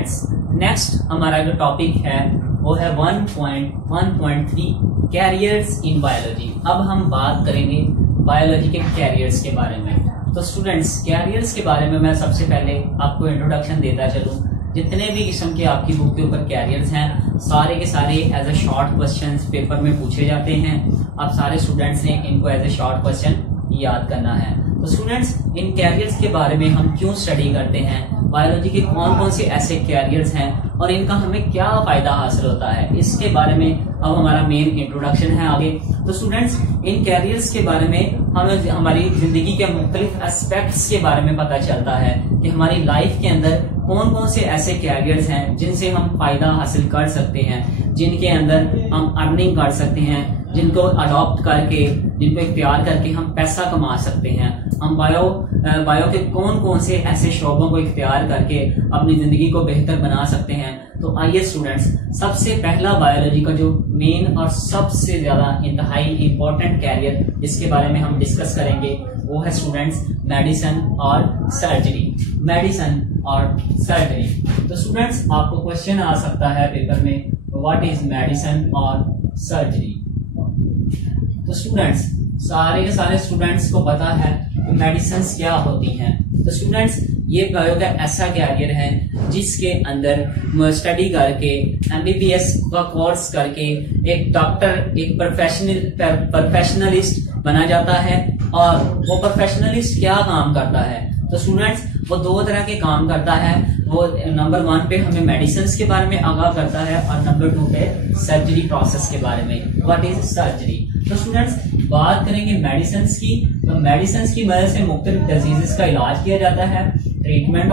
Students, next हमारा जो topic है वो है 1.1.3 कैरियर्स इन बायोलॉजी। अब हम बात करेंगे बायोलॉजी के कैरियर्स के बारे में। तो स्टूडेंट्स, कैरियर्स के बारे में मैं सबसे पहले आपको इंट्रोडक्शन देता चलूं। जितने भी किस्म के आपकी बुक के ऊपर कैरियर्स हैं, सारे के सारे as a short questions paper में पूछे जाते हैं। आप सारे स्टूडेंट्स ने इनको एज अ शॉर्ट क्वेश्चन याद करना है। तो स्टूडेंट्स, इन कैरियर्स के बारे में हम क्यों स्टडी करते हैं, बायोलॉजी के कौन कौन से ऐसे कैरियर्स हैं और इनका हमें क्या फायदा हासिल होता है, इसके बारे में अब हमारा मेन इंट्रोडक्शन है आगे। तो स्टूडेंट्स, इन कैरियर्स के बारे में हमें हमारी जिंदगी के मुख्तलिफ एस्पेक्ट्स के बारे में पता चलता है कि हमारी लाइफ के अंदर कौन कौन से ऐसे कैरियर्स हैं जिनसे हम फायदा हासिल कर सकते हैं, जिनके अंदर हम अर्निंग कर सकते हैं, जिनको अडॉप्ट करके, जिनको इख्तियार करके हम पैसा कमा सकते हैं। हम बायो के कौन कौन से ऐसे शोबों को इख्तियार करके अपनी जिंदगी को बेहतर बना सकते हैं। तो आइए स्टूडेंट्स, सबसे पहला बायोलॉजी का जो मेन और सबसे ज्यादा इंतहाई इंपॉर्टेंट कैरियर जिसके बारे में हम डिस्कस करेंगे वो है स्टूडेंट्स मेडिसिन और सर्जरी। मेडिसिन और सर्जरी। तो स्टूडेंट्स, आपको क्वेश्चन आ सकता है पेपर में, व्हाट इज मेडिसिन और सर्जरी। तो स्टूडेंट्स, सारे के सारे स्टूडेंट्स को पता है कि मेडिसिन क्या होती हैं। तो स्टूडेंट्स, ये बायो का ऐसा कैरियर है जिसके अंदर स्टडी करके एमबीबीएस का कोर्स करके एक डॉक्टर, एक प्रोफेशनलिस्ट बना जाता है। और वो प्रोफेशनलिस्ट क्या काम करता है? तो स्टूडेंट्स, वो दो तरह के काम करता है। वो नंबर 1 पे हमें मेडिसिन के बारे में आगाह करता है और नंबर 2 पे सर्जरी प्रोसेस के बारे में, व्हाट इज सर्जरी। तो स्टूडेंट्स, बात करेंगे मेडिसिन की। तो मेडिसिन की मदद से मुख्तलिफ डिजीजेस का इलाज किया जाता है, treatment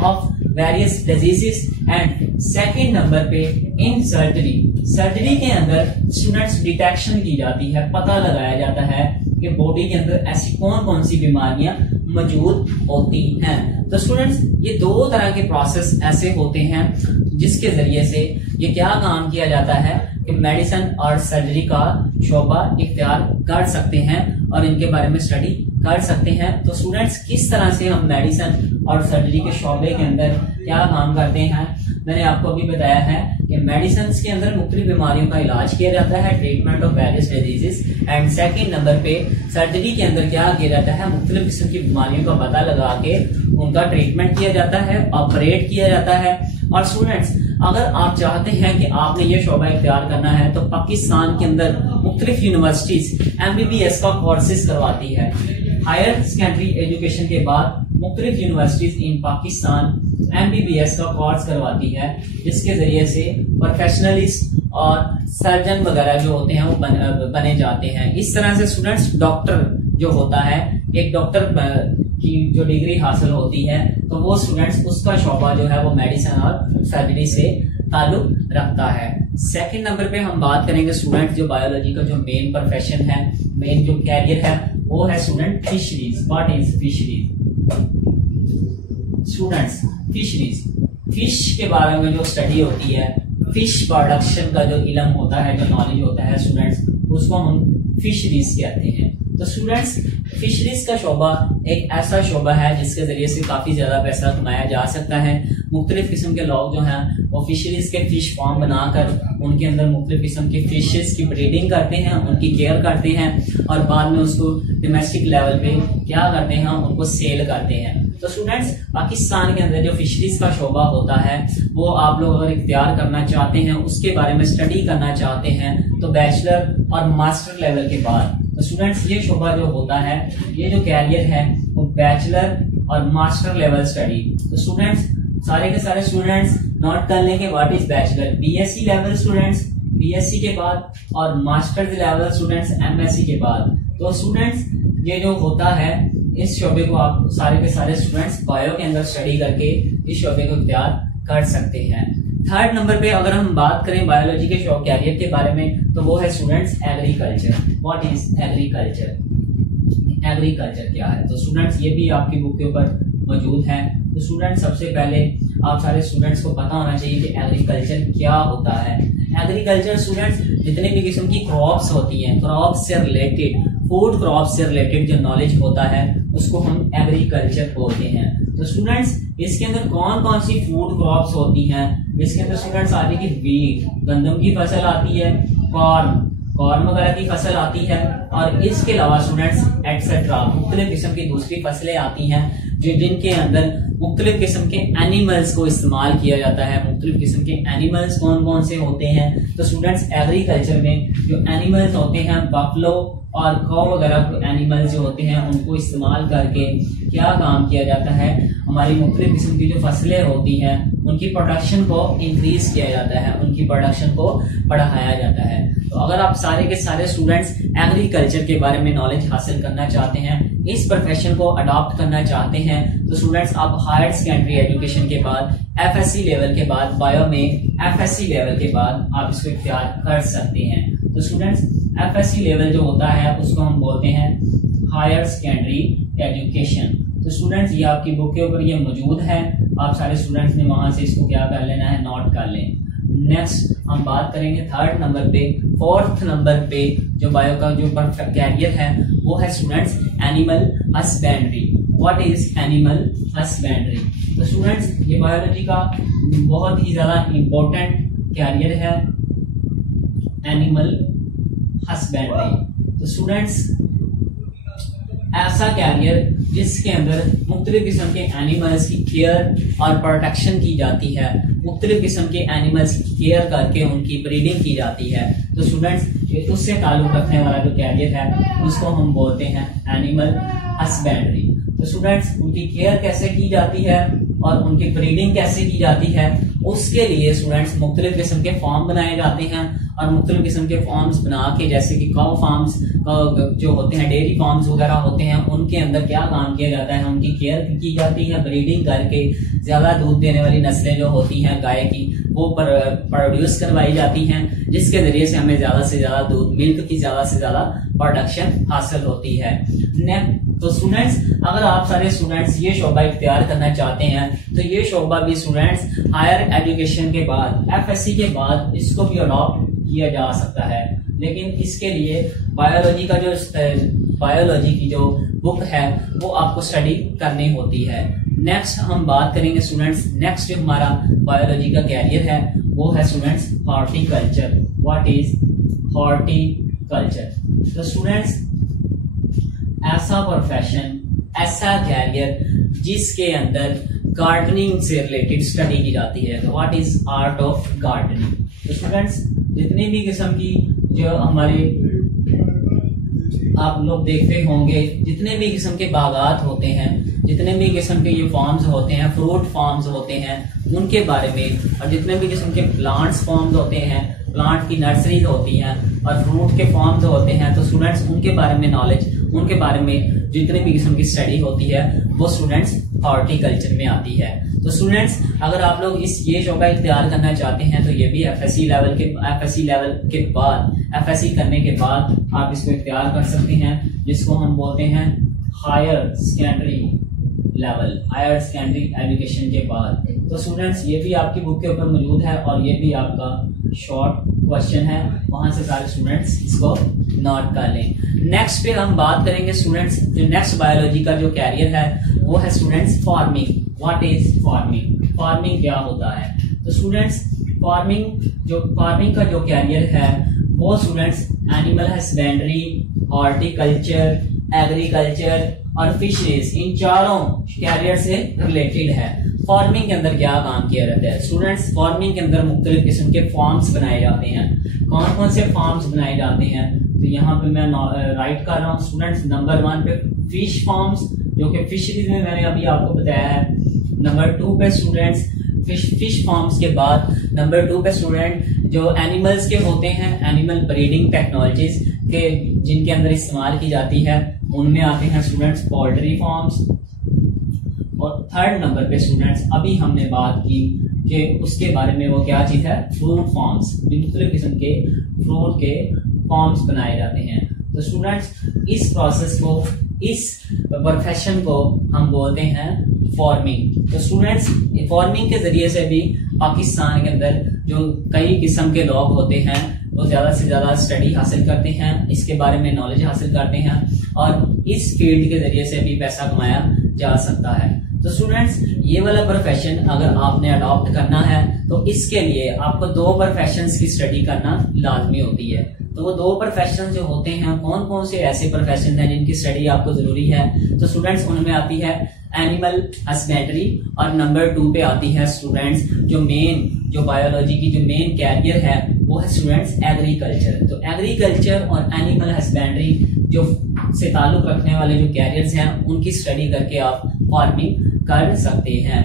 of various diseases. And second number पे इन सर्जरी के अंदर स्टूडेंट्स डिटेक्शन की जाती है, पता लगाया जाता है कि बॉडी के अंदर ऐसी कौन कौन सी बीमारियां मौजूद होती हैं। तो स्टूडेंट्स, ये दो तरह के प्रोसेस ऐसे होते हैं जिसके जरिए से ये क्या काम किया जाता है कि मेडिसिन और सर्जरी का शोबा इख्तियार कर सकते हैं और इनके बारे में स्टडी कर सकते हैं। तो स्टूडेंट्स, किस तरह से हम मेडिसिन और सर्जरी के शोबे के अंदर क्या काम करते हैं, मैंने आपको अभी बताया है कि मेडिसिन के अंदर मुख्तलिफ बीमारियों का इलाज किया जाता है, treatment of various diseases. And second number पे सर्जरी के अंदर क्या किया जाता है, मुख्तलिफ किस्म की बीमारियों का पता लगा के उनका ट्रीटमेंट किया जाता है, ऑपरेट किया जाता है। और स्टूडेंट्स, अगर आप चाहते हैं कि आपने ये शोबा इख्तियार करना है तो पाकिस्तान के अंदर मुख्तलिफ यूनिवर्सिटीज एमबीबीएस का कोर्सेज करवाती है। हायर सेकेंडरी एजुकेशन के बाद मुख्तलिफ यूनिवर्सिटीज इन पाकिस्तान एमबीबीएस का कोर्स करवाती है, जिसके जरिए से प्रोफेशनलिस्ट और सर्जन वगैरह जो होते हैं वो बने जाते हैं। इस तरह से स्टूडेंट्स, डॉक्टर जो होता है, एक डॉक्टर की जो डिग्री हासिल होती है, तो वो स्टूडेंट्स उसका शोबा जो है वो मेडिसिन और सर्जरी से ताल्लुक रखता है। सेकंड नंबर पे हम बात करेंगे स्टूडेंट, जो बायोलॉजी का जो मेन प्रोफेशन है, मेन जो कैरियर है वो है student fisheries. What is fisheries? Students, fish के बारे में जो स्टडी होती है, फिश प्रोडक्शन का जो इल्म होता है, जो नॉलेज होता है स्टूडेंट्स, उसको हम फिशरीज कहते हैं। तो स्टूडेंट्स, फिशरीज का शोबा एक ऐसा शोबा है जिसके जरिए से काफी ज्यादा पैसा कमाया जा सकता है। मुख्तलिफ किस्म के लोग जो हैं वो फिशरीज के फिश फार्म बनाकर उनके अंदर मुख्तलिफ किस्म के फिशेस की ब्रीडिंग करते हैं, उनकी केयर करते हैं और बाद में उसको डोमेस्टिक लेवल पे क्या करते हैं, उनको सेल करते हैं। तो स्टूडेंट्स, पाकिस्तान के अंदर जो फिशरीज का शोबा होता है वो आप लोग अगर इख्तियार करना चाहते हैं, उसके बारे में स्टडी करना चाहते हैं, तो बैचलर और मास्टर लेवल के बाद, तो स्टूडेंट्स, ये शोबा जो होता है, ये जो कैरियर है वो बैचलर और मास्टर लेवल स्टडी। तो स्टूडेंट्स, सारे के सारे स्टूडेंट्स नोट कर लेंगे what is bachelor, BSc level students BSc के बाद, और मास्टर लेवल स्टूडेंट्स एमएससी के बाद। तो स्टूडेंट्स, ये जो होता है, इस शोबे को आप सारे के सारे स्टूडेंट्स बायो के अंदर स्टडी करके इस शोबे को इख्तियार कर सकते हैं। थर्ड नंबर पे अगर हम बात करें बायोलॉजी के कैरियर के बारे में, तो वो है students agriculture. What is agriculture? Agriculture क्या है? तो स्टूडेंट्स, ये भी आपकी बुक के ऊपर मौजूद है। तो स्टूडेंट्स, सबसे पहले आप सारे स्टूडेंट्स को पता होना चाहिए कि एग्रीकल्चर क्या होता है। एग्रीकल्चर स्टूडेंट्स, जितने भी किस्म की क्रॉप्स होती हैं, क्रॉप्स से रिलेटेड फूड क्रॉप से रिलेटेड जो नॉलेज होता है उसको हम एग्रीकल्चर बोलते हैं। तो स्टूडेंट्स इसके अंदर कौन कौन सी फूड क्रॉप्स होती हैं? इसके अंदर स्टूडेंट्स आती है वीट, गंदम की फसल आती है, कॉर्न वगैरह की फसल आती है, और इसके अलावा स्टूडेंट्स एटसेट्रा मुख्तलिफ किस्म की दूसरी फसलें आती हैं जो जिनके अंदर मुख्तलिफ किस्म के एनिमल्स को इस्तेमाल किया जाता है। मुख्तलिफ किस्म के एनिमल्स कौन कौन से होते हैं? तो स्टूडेंट्स एग्रीकल्चर में जो एनिमल्स होते हैं बफलो और काऊ वगैरह एनिमल्स जो होते हैं उनको इस्तेमाल करके क्या काम किया जाता है, हमारी मुख्तलिफ किस्म की जो फसलें होती हैं उनकी प्रोडक्शन को इंक्रीज किया जाता है, उनकी प्रोडक्शन को बढ़ाया जाता है। तो अगर आप सारे के सारे स्टूडेंट्स एग्रीकल्चर के बारे में नॉलेज हासिल करना चाहते हैं, इस प्रोफेशन को अडॉप्ट करना चाहते हैं, तो स्टूडेंट्स आप हायर सेकेंडरी एजुकेशन के बाद FSc लेवल के बाद बायो में FSc लेवल के बाद आप इसको इख्तियार कर सकते हैं। तो स्टूडेंट्स FSc लेवल जो होता है उसको हम बोलते हैं हायर सेकेंडरी एजुकेशन। तो स्टूडेंट्स ये आपकी बुक के ऊपर ये मौजूद है, आप सारे स्टूडेंट्स ने वहां से इसको क्या कर लेना है, नोट कर लें। नेक्स्ट हम बात करेंगे थर्ड नंबर पे, फोर्थ नंबर पे जो बायो का जो कैरियर है वो है students animal husbandry. What is animal husbandry? तो स्टूडेंट्स ये बायोलॉजी का बहुत ही ज्यादा इंपॉर्टेंट कैरियर है एनिमल हस्बेंड्री। तो स्टूडेंट्स ऐसा कैरियर जिसके अंदर मुख्तलिफ किस्म के एनिमल्स की केयर और प्रोटेक्शन की जाती है, मुख्तलिफ किस्म के एनिमल्स की केयर करके उनकी ब्रीडिंग की जाती है। तो स्टूडेंट्स उससे ताल्लुक रखने वाला जो कैरियर है उसको हम बोलते हैं एनिमल हस्बेंड्री। तो स्टूडेंट्स उनकी केयर कैसे की जाती है और उनकी ब्रीडिंग कैसे की जाती है, उसके लिए स्टूडेंट्स मुख्तलिफ किस्म के फॉर्म बनाए जाते हैं, और मुख्तलिफ किस्म के फॉर्म्स बना के जैसे कि काउ फार्म्स जो होते हैं, डेयरी फार्म्स वगैरह होते हैं, उनके अंदर क्या काम किया जाता है, उनकी केयर की जाती है, ब्रीडिंग करके ज्यादा दूध देने वाली नस्लें जो होती हैं गाय की वो प्रोड्यूस करवाई जाती हैं, जिसके जरिए से हमें ज्यादा से ज्यादा दूध, मिल्क की ज्यादा से ज्यादा प्रोडक्शन हासिल होती है। तो स्टूडेंट्स अगर आप सारे स्टूडेंट्स ये शोबा इख्तियार करना चाहते हैं तो ये शोबा भी स्टूडेंट्स हायर एजुकेशन के बाद FSc के बाद इसको भी अडॉप्ट किया जा सकता है, लेकिन इसके लिए बायोलॉजी की जो बुक है वो आपको स्टडी करनी होती है। नेक्स्ट हम बात करेंगे स्टूडेंट्स, नेक्स्ट जो हमारा बायोलॉजी का कैरियर है वो है students horticulture. What is horticulture? तो स्टूडेंट्स ऐसा प्रोफेशन, ऐसा कैरियर जिसके अंदर गार्डनिंग से रिलेटेड स्टडी की जाती है। तो what is art of gardening? तो स्टूडेंट्स जितनी भी किस्म की जो हमारे आप लोग देखते होंगे, जितने भी किस्म के बागात होते हैं, जितने भी किस्म के ये फार्म्स होते हैं, फ्रूट फार्म्स होते हैं, उनके बारे में, और जितने भी किस्म के प्लांट्स फार्म्स होते हैं, प्लांट की नर्सरीज होती हैं और फ्रूट के फार्म्स होते हैं, तो स्टूडेंट्स उनके बारे में नॉलेज, उनके बारे में जितनी भी किस्म की स्टडी होती है वो स्टूडेंट्स हॉर्टिकल्चर में आती है। तो स्टूडेंट्स अगर आप लोग ये शोबा इख्तियार करना चाहते हैं तो ये भी FSc लेवल के बाद FSc करने के बाद आप इसको इख्तियार कर सकते हैं, जिसको हम बोलते हैं higher secondary level, higher secondary education के बाद। तो स्टूडेंट्स ये भी आपकी बुक के ऊपर मौजूद है और ये भी आपका शॉर्ट क्वेश्चन है, वहां से सारे स्टूडेंट्स इसको नोट कर लें। नेक्स्ट पे हम बात करेंगे स्टूडेंट्स, जो नेक्स्ट बायोलॉजी का जो कैरियर है वो है students farming. What is farming? Farming क्या होता है? तो स्टूडेंट्स फार्मिंग का जो कैरियर है वो students animal husbandry, horticulture, agriculture और फिशरीज, इन चारों कैरियर से रिलेटेड है। फार्मिंग के अंदर क्या काम किया जाता है? स्टूडेंट्स फार्मिंग के अंदर मुख्तलिफ किस्म के फार्म्स बनाए जाते हैं। कौन कौन से फार्म्स बनाए जाते हैं? तो यहाँ पे मैं राइट कर रहा हूँ स्टूडेंट्स। नंबर 1 पे फिश फार्म्स, जो कि फिशरीज में मैंने अभी आपको बताया है। नंबर 2 पे स्टूडेंट्स फिश फार्म्स के बाद नंबर 2 पे स्टूडेंट जो एनिमल्स के होते हैं, एनिमल ब्रीडिंग टेक्नोलॉजीज के जिनके अंदर इस्तेमाल की जाती है, उनमें आते हैं स्टूडेंट्स पोल्ट्री फार्म्स। और थर्ड नंबर पे स्टूडेंट्स अभी हमने बात की कि उसके बारे में वो क्या चीज है, फ्रूट फार्म्स, मुख्तलिफ किस्म के फ्रूट के फार्म्स बनाए जाते हैं। तो स्टूडेंट्स इस प्रोसेस को, इस प्रोफेशन को हम बोलते हैं फार्मिंग। तो स्टूडेंट्स फार्मिंग के जरिए से भी पाकिस्तान के अंदर जो कई किस्म के लोग होते हैं वो ज़्यादा से ज़्यादा स्टडी हासिल करते हैं, इसके बारे में नॉलेज हासिल करते हैं और इस फील्ड के जरिए से भी पैसा कमाया जा सकता है। तो स्टूडेंट्स, ये वाला प्रोफेशन अगर आपने अडॉप्ट करना है तो इसके लिए आपको 2 प्रोफेशंस की स्टडी करना लाजमी होती है। तो वो 2 प्रोफेशन जो होते हैं, कौन कौन से ऐसे प्रोफेशन हैं जिनकी स्टडी आपको जरूरी है? तो स्टूडेंट्स, उनमें आती है एनिमल हस्बेंड्री और नंबर 2 पे आती है स्टूडेंट्स जो बायोलॉजी की जो मेन कैरियर है वो है स्टूडेंट्स एग्रीकल्चर। तो एग्रीकल्चर और एनिमल हस्बेंड्री जो से ताल्लुक रखने वाले जो कैरियर्स हैं उनकी स्टडी करके आप फार्मिंग कर सकते हैं।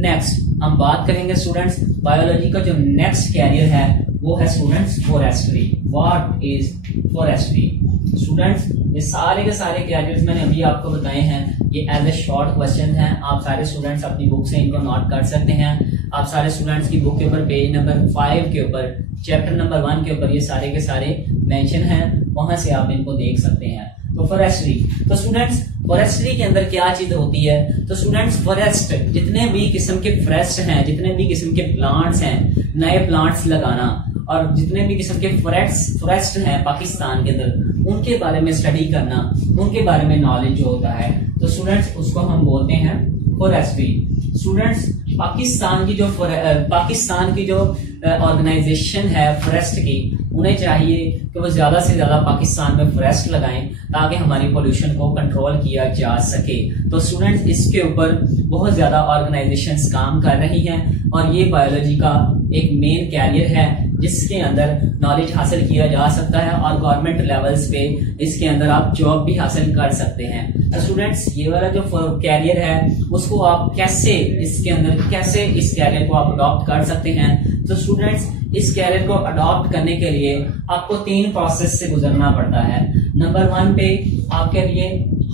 नेक्स्ट हम बात करेंगे स्टूडेंट्स, बायोलॉजी का जो नेक्स्ट कैरियर है वो है students forestry. What is forestry? Students, ये सारे के सारे कैरियर्स मैंने अभी आपको बताए हैं, ये एज ए शॉर्ट क्वेश्चन हैं। आप सारे स्टूडेंट्स अपनी बुक से इनको नोट कर सकते हैं। आप सारे स्टूडेंट्स की बुक के ऊपर पेज नंबर 5 के ऊपर चैप्टर नंबर 1 के ऊपर ये सारे के सारे मेंशन हैं, वहां से आप इनको देख सकते हैं। तो फॉरेस्ट्री, तो स्टूडेंट्स फॉरेस्ट्री के अंदर क्या चीज होती है? तो स्टूडेंट्स फॉरेस्ट, जितने भी किस्म के फॉरेस्ट हैं, जितने भी किस्म के प्लांट्स हैं, नए प्लांट्स लगाना और जितने भी किस्म के फॉरेस्ट हैं पाकिस्तान के अंदर, उनके बारे में स्टडी करना, उनके बारे में नॉलेज जो होता है, तो स्टूडेंट्स उसको हम बोलते हैं फॉरेस्ट्री। स्टूडेंट्स, पाकिस्तान की जो ऑर्गेनाइजेशन है फॉरेस्ट की, उन्हें चाहिए कि वो ज्यादा से ज्यादा पाकिस्तान में फॉरेस्ट लगाएं ताकि हमारी पोल्यूशन को कंट्रोल किया जा सके। तो स्टूडेंट्स, इसके ऊपर बहुत ज्यादा ऑर्गेनाइजेशंस काम कर रही हैं और ये बायोलॉजी का एक मेन कैरियर है जिसके अंदर नॉलेज हासिल किया जा सकता है और गवर्नमेंट लेवल्स पे इसके अंदर आप जॉब भी हासिल कर सकते हैं। तो स्टूडेंट्स, ये वाला जो कैरियर है उसको आप कैसे इस कैरियर को आप अडॉप्ट कर सकते हैं? तो स्टूडेंट्स, इस कैरियर को अडॉप्ट करने के लिए आपको 3 प्रोसेस से गुजरना पड़ता है। नंबर 1 पे आपके लिए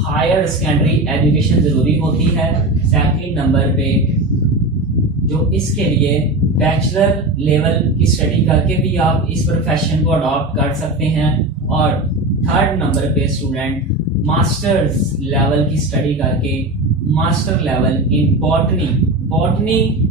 हायर सेकेंडरी एजुकेशन जरूरी होती है। सेकंड नंबर पे जो इसके लिए बैचलर लेवल की स्टडी करके भी आप इस प्रोफेशन को अडॉप्ट कर सकते हैं। और थर्ड नंबर पे स्टूडेंट मास्टर्स लेवल की स्टडी करके मास्टर लेवल इन बॉटनी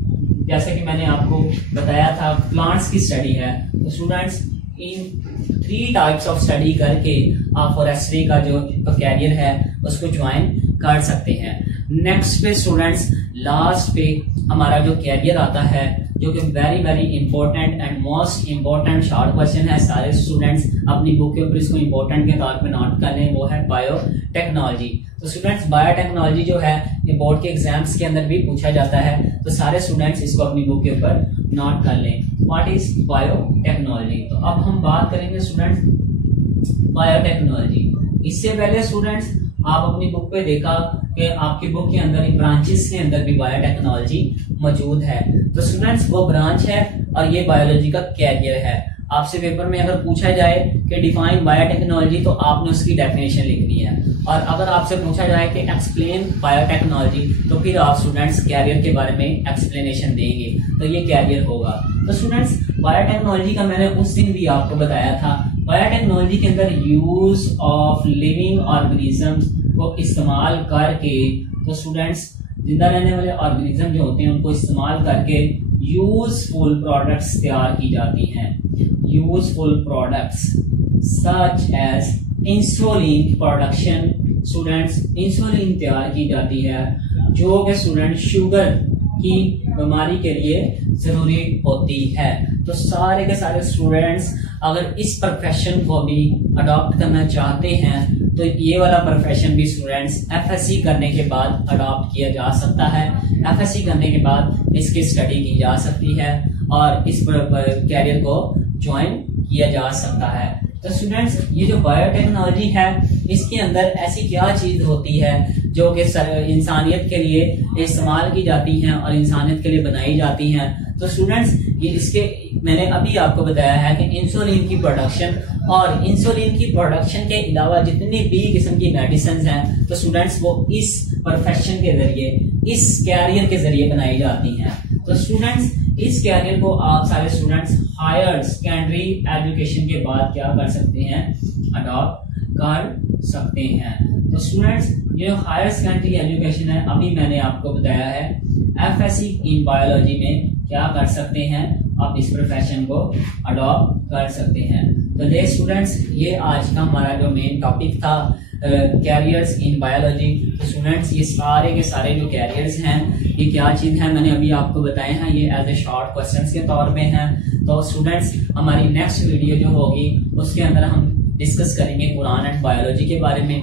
जैसे कि मैंने आपको बताया था प्लांट्स की स्टडी है। तो students, in 3 types of study करके आप फॉरेस्ट्री का जो कैरियर है उसको ज्वाइन कर सकते हैं। नेक्स्ट पे स्टूडेंट्स, लास्ट पे हमारा जो कैरियर आता है जो कि very very important and most important short question है, सारे स्टूडेंट्स अपनी बुक के ऊपर इसको इंपॉर्टेंट के तौर पे नोट कर लें, वो है बायोटेक्नोलॉजी। तो स्टूडेंट्स, बायोटेक्नोलॉजी जो है ये बोर्ड के एग्जाम्स के अंदर भी पूछा जाता है, तो सारे स्टूडेंट्स इसको अपनी बुक के ऊपर नोट कर लें, व्हाट इज बायोटेक्नोलॉजी। तो अब हम बात करेंगे स्टूडेंट्स बायोटेक्नोलॉजी। इससे पहले स्टूडेंट्स, आप अपनी बुक पे देखा कि आपकी बुक के अंदर ब्रांचेस के अंदर भी बायोटेक्नोलॉजी मौजूद है। तो स्टूडेंट्स, वो ब्रांच है और ये बायोलॉजी का कैरियर है। आपसे पेपर में अगर पूछा जाए कि डिफाइन बायोटेक्नोलॉजी, तो आपने उसकी डेफिनेशन लिखनी है। और अगर आपसे पूछा जाए कि एक्सप्लेन बायोटेक्नोलॉजी, तो फिर आप स्टूडेंट्स कैरियर के बारे में एक्सप्लेनेशन देंगे, तो ये कैरियर होगा। तो स्टूडेंट्स, बायोटेक्नोलॉजी का मैंने उस दिन भी आपको बताया था, बायोटेक्नोलॉजी के अंदर यूज ऑफ लिविंग ऑर्गेनिजम्स को इस्तेमाल करके, तो स्टूडेंट्स जिंदा रहने वाले ऑर्गेनिज्म जो होते हैं उनको इस्तेमाल करके यूजफुल प्रोडक्ट्स तैयार की जाती हैं। Useful products such as insulin production. Students, insulin तैयार की जाती है जो कि स्टूडेंट शुगर की बीमारी के लिए जरूरी होती है। तो सारे के सारे स्टूडेंट्स अगर इस प्रोफेशन को भी अडॉप्ट करना चाहते हैं तो ये वाला प्रोफेशन भी स्टूडेंट्स एफएससी करने के बाद अडॉप्ट किया जा सकता है। एफएससी करने के बाद इसकी स्टडी की जा सकती है और इस कैरियर को ज्वाइन किया जा सकता है। तो स्टूडेंट्स, ये जो बायोटेक्नोलॉजी है इसके अंदर ऐसी क्या चीज होती है जो कि इंसानियत के लिए इस्तेमाल की जाती हैं और इंसानियत के लिए बनाई जाती हैं। तो स्टूडेंट्स, ये इसके मैंने अभी आपको बताया है कि इंसुलिन की प्रोडक्शन और इंसुलिन की प्रोडक्शन के अलावा जितनी भी किस्म की मेडिसिन हैं, तो स्टूडेंट्स वो इस प्रोफेशन के जरिए, इस कैरियर के जरिए बनाई जाती हैं। तो स्टूडेंट्स, इस कैरियर को आप सारे स्टूडेंट्स हायर सेकेंडरी एजुकेशन के बाद क्या कर सकते हैं, अडॉप्ट कर सकते हैं। तो स्टूडेंट्स, ये हायर सेकेंडरी एजुकेशन है, अभी मैंने आपको बताया है एफएससी इन बायोलॉजी में क्या कर सकते हैं, आप इस प्रोफेशन को अडॉप्ट कर सकते हैं। तो ये स्टूडेंट्स, ये आज का हमारा जो मेन टॉपिक था कैरियर्स इन बायोलॉजी। तो स्टूडेंट्स, ये सारे के सारे जो कैरियर्स हैं ये क्या चीज है मैंने अभी आपको बताए हैं, ये एज ए शॉर्ट क्वेश्चंस के तौर पे हैं। तो स्टूडेंट्स, हमारी नेक्स्ट वीडियो जो होगी उसके अंदर हम डिस्कस करेंगे कुरान एंड बायोलॉजी के बारे में।